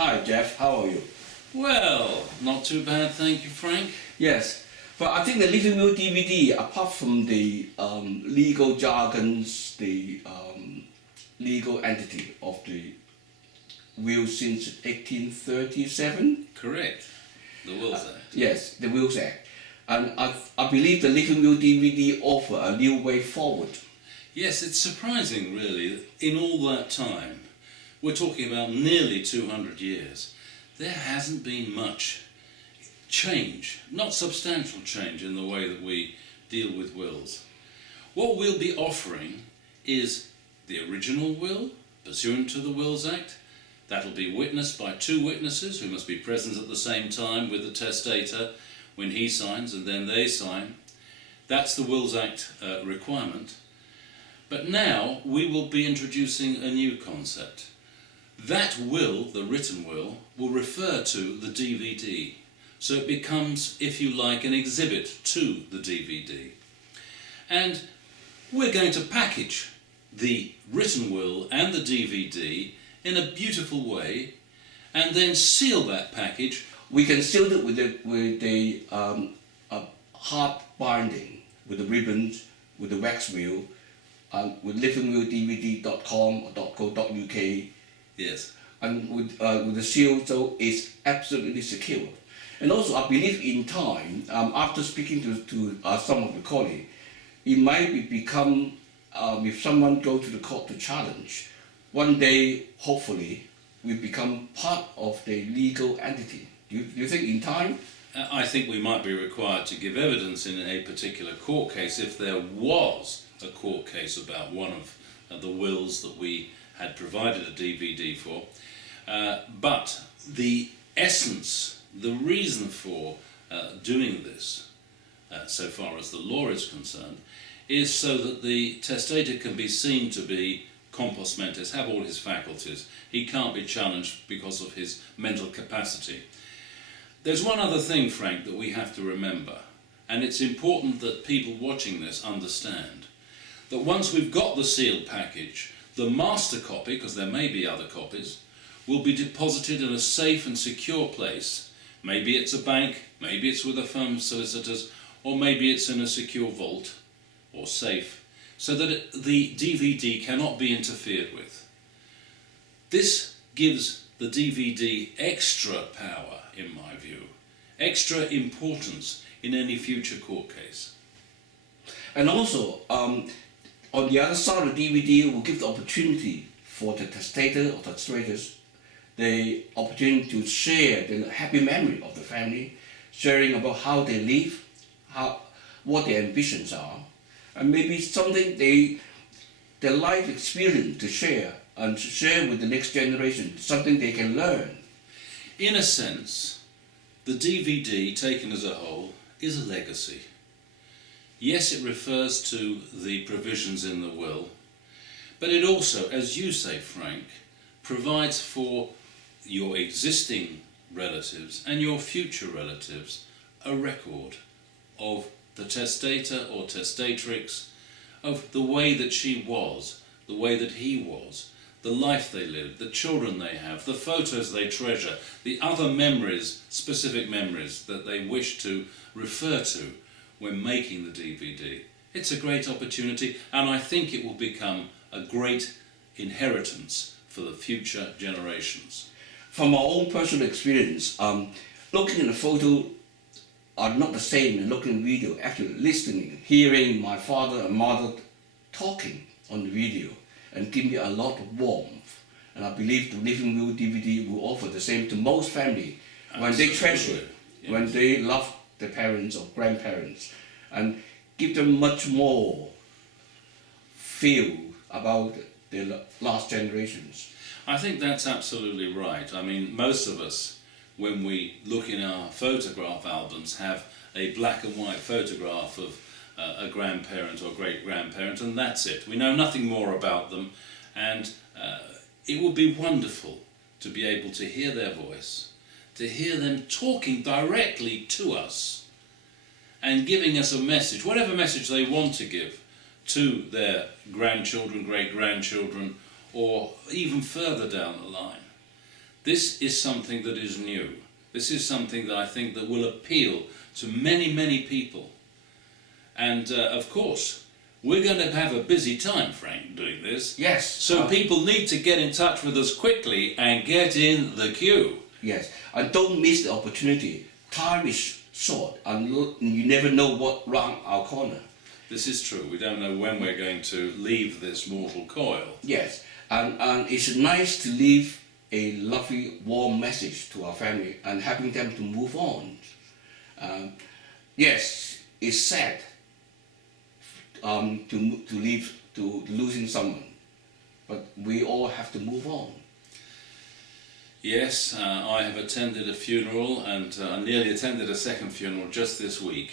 Hi Jeff, how are you? Well, not too bad, thank you, Frank. Yes, but I think the Living Will DVD, apart from the legal jargons, the legal entity of the will since 1837. Correct. The Wills Act. Yes, the Wills Act. And I believe the Living Will DVD offer a new way forward. Yes, it's surprising, really, in all that time, we're talking about nearly 200 years, there hasn't been much change, not substantial change in the way that we deal with wills. What we'll be offering is the original will, pursuant to the Wills Act. That'll be witnessed by two witnesses who must be present at the same time with the testator when he signs and then they sign. That's the Wills Act requirement. But now we will be introducing a new concept. That will, the written will refer to the DVD. So it becomes, if you like, an exhibit to the DVD. And we're going to package the written will and the DVD in a beautiful way and then seal that package. We can seal it with the hard binding, with the ribbons, with the wax wheel, with livingwilldvd.com or .co.uk. Yes. And with the seal, so it's absolutely secure. And also, I believe in time, after speaking to some of the colleagues, it might become, if someone goes to the court to challenge, one day, hopefully, we become part of the legal entity. Do you think in time? I think we might be required to give evidence in a particular court case if there was a court case about one of the wills that we had provided a DVD for. But the essence, the reason for doing this, so far as the law is concerned, is so that the testator can be seen to be compos mentis, have all his faculties. He can't be challenged because of his mental capacity. There's one other thing, Frank, that we have to remember, and it's important that people watching this understand, that once we've got the sealed package, the master copy, because there may be other copies, will be deposited in a safe and secure place. Maybe it's a bank, maybe it's with a firm of solicitors, or maybe it's in a secure vault or safe, so that the DVD cannot be interfered with. This gives the DVD extra power, in my view, extra importance in any future court case. And also, on the other side of the DVD, will give the opportunity for the testator or testators the opportunity to share the happy memory of the family, sharing about how they live, what their ambitions are, and maybe something their life experience to share and share with the next generation, something they can learn. In a sense, the DVD, taken as a whole, is a legacy. Yes, it refers to the provisions in the will, but it also, as you say, Frank, provides for your existing relatives and your future relatives a record of the testator or testatrix, of the way that she was, the way that he was, the life they lived, the children they have, the photos they treasure, the other memories, specific memories that they wish to refer to when making the DVD. It's a great opportunity, and I think it will become a great inheritance for the future generations. From our own personal experience, looking at the photo are not the same as looking at video, actually listening, hearing my father and mother talking on the video, and give me a lot of warmth. And I believe the Living Will DVD will offer the same to most families when they treasure, yes, when they love their parents or grandparents, and give them much more feel about the last generations. I think that's absolutely right. I mean, most of us, when we look in our photograph albums, have a black and white photograph of a grandparent or great-grandparent, and that's it. We know nothing more about them, and it would be wonderful to be able to hear their voice, to hear them talking directly to us and giving us a message, whatever message they want to give to their grandchildren, great-grandchildren, or even further down the line. This is something that is new. This is something that I think that will appeal to many, many people. And of course, we're going to have a busy time, Frank, doing this. Yes. So people need to get in touch with us quickly and get in the queue. Yes, and don't miss the opportunity. Time is short, and you never know what round our corner. This is true. We don't know when we're going to leave this mortal coil. Yes, and it's nice to leave a lovely, warm message to our family and helping them to move on. Yes, it's sad to losing someone, but we all have to move on. Yes, I have attended a funeral, and I nearly attended a second funeral just this week.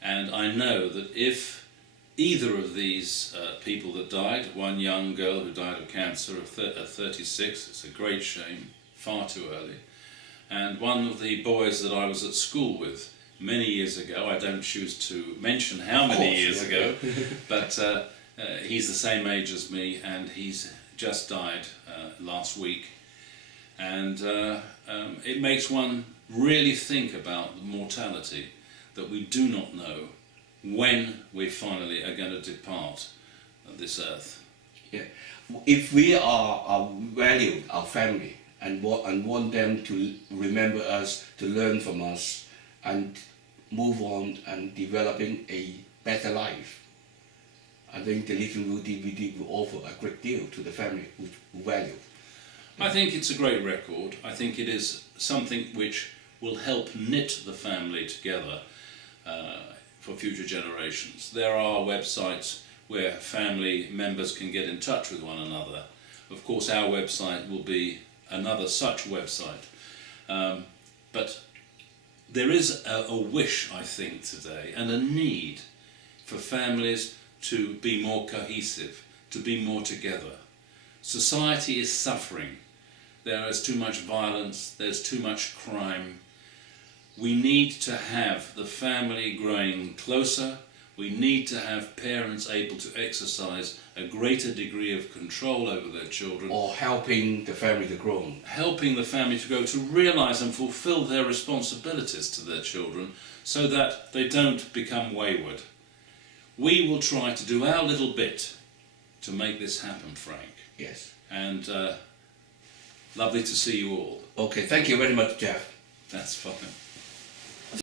And I know that if either of these people that died, one young girl who died of cancer at 36, it's a great shame, far too early, and one of the boys that I was at school with many years ago, I don't choose to mention how many years ago, but he's the same age as me, and he's just died last week. And it makes one really think about mortality, that we do not know when we finally are going to depart this earth. Yeah. If we are value our family and want them to remember us, to learn from us, and move on and developing a better life, I think the Living Will DVD will offer a great deal to the family who value. I think it's a great record. I think it is something which will help knit the family together for future generations. There are websites where family members can get in touch with one another. Of course, our website will be another such website. But there is a wish, I think, today, and a need for families to be more cohesive, to be more together. Society is suffering. There is too much violence, there's too much crime. We need to have the family growing closer. We need to have parents able to exercise a greater degree of control over their children. Or helping the family to grow. Helping the family to grow, to realise and fulfil their responsibilities to their children so that they don't become wayward. We will try to do our little bit to make this happen, Frank. Yes. And lovely to see you all. Okay, thank you very much, Jeff. That's fine.